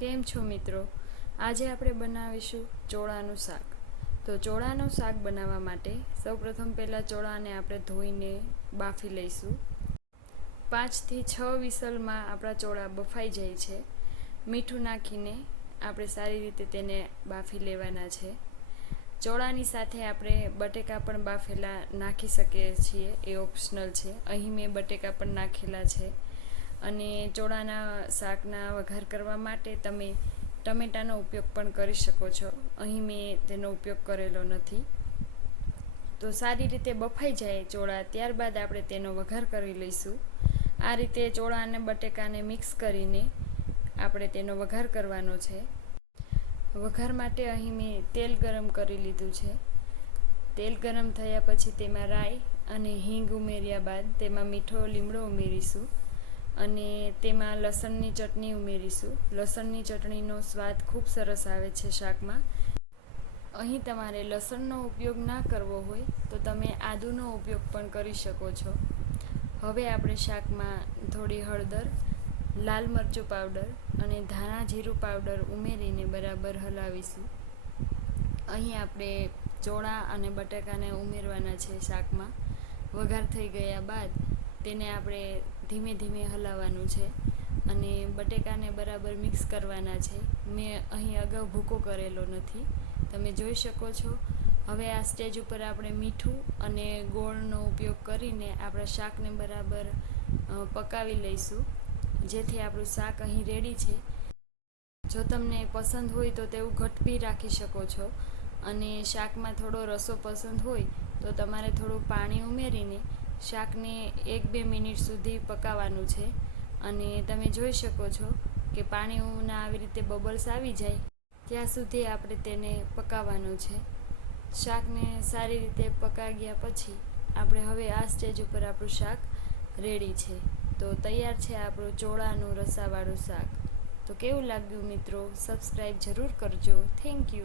કેમ છો મિત્રો? આજે આપણે બનાવીશું ચોળાનું શાક. તો ચોળાનું શાક બનાવવા માટે સૌપ્રથમ પહેલાં ચોળાને આપણે ધોઈને બાફી લઈશું. પાંચથી છ વિસલમાં આપણા ચોળા બફાઈ જાય છે. મીઠું નાખીને આપણે સારી રીતે તેને બાફી લેવાના છે. ચોળાની સાથે આપણે બટેકા પણ બાફેલા નાખી શકીએ છીએ, એ ઓપ્શનલ છે. અહીં મેં બટેકા પણ નાખેલા છે. અને ચોળાના શાકના વઘાર કરવા માટે તમે ટમેટાનો ઉપયોગ પણ કરી શકો છો. અહીં મેં તેનો ઉપયોગ કરેલો નથી. તો સારી રીતે બફાઈ જાય ચોળા, ત્યારબાદ આપણે તેનો વઘાર કરી લઈશું. આ રીતે ચોળા અને બટેકાને મિક્સ કરીને આપણે તેનો વઘાર કરવાનો છે. વઘાર માટે અહીં મેં તેલ ગરમ કરી લીધું છે. તેલ ગરમ થયા પછી તેમાં રાઈ અને હિંગ ઉમેર્યા બાદ તેમાં મીઠો લીમડો ઉમેરીશું. અને તેમાં લસણની ચટણી ઉમેરીશું. લસણની ચટણીનો સ્વાદ ખૂબ સરસ આવે છે શાકમાં. અહીં તમારે લસણનો ઉપયોગ ના કરવો હોય તો તમે આદુનો ઉપયોગ પણ કરી શકો છો. હવે આપણે શાકમાં થોડી હળદર, લાલ મરચું પાવડર અને ધાણા જીરું પાવડર ઉમેરીને બરાબર હલાવીશું. અહીં આપણે ચોળા અને બટાકાને ઉમેરવાના છે શાકમાં. વઘાર થઈ ગયા બાદ તેને આપણે ધીમે ધીમે હલાવવાનું છે અને બટેકાને બરાબર મિક્સ કરવાના છે. મેં અહીં અગાઉ ભૂકો કરેલો નથી. તમે જોઈ શકો છો. હવે આ સ્ટેજ ઉપર આપણે મીઠું અને ગોળનો ઉપયોગ કરીને આપણા શાકને બરાબર પકાવી લઈશું. જેથી આપણું શાક અહીં રેડી છે. જો તમને પસંદ હોય તો તેવું ઘટપી રાખી શકો છો. અને શાકમાં થોડો રસો પસંદ હોય તો તમારે થોડું પાણી ઉમેરીને શાકને એક બે મિનિટ સુધી પકાવવાનું છે અને તમે જોઈ શકો છો કે પાણીના આવી રીતે બબલ્સ આવી જાય ત્યાં સુધી આપણે તેને પકાવવાનું છે. શાકને સારી રીતે પકાઈ ગયા પછી આપણે હવે આ સ્ટેજ ઉપર આપણું શાક રેડી છે. તો તૈયાર છે આપણું ચોળાનું રસાવાળું શાક. તો કેવું લાગ્યું મિત્રો? સબસ્ક્રાઈબ જરૂર કરજો. Thank you.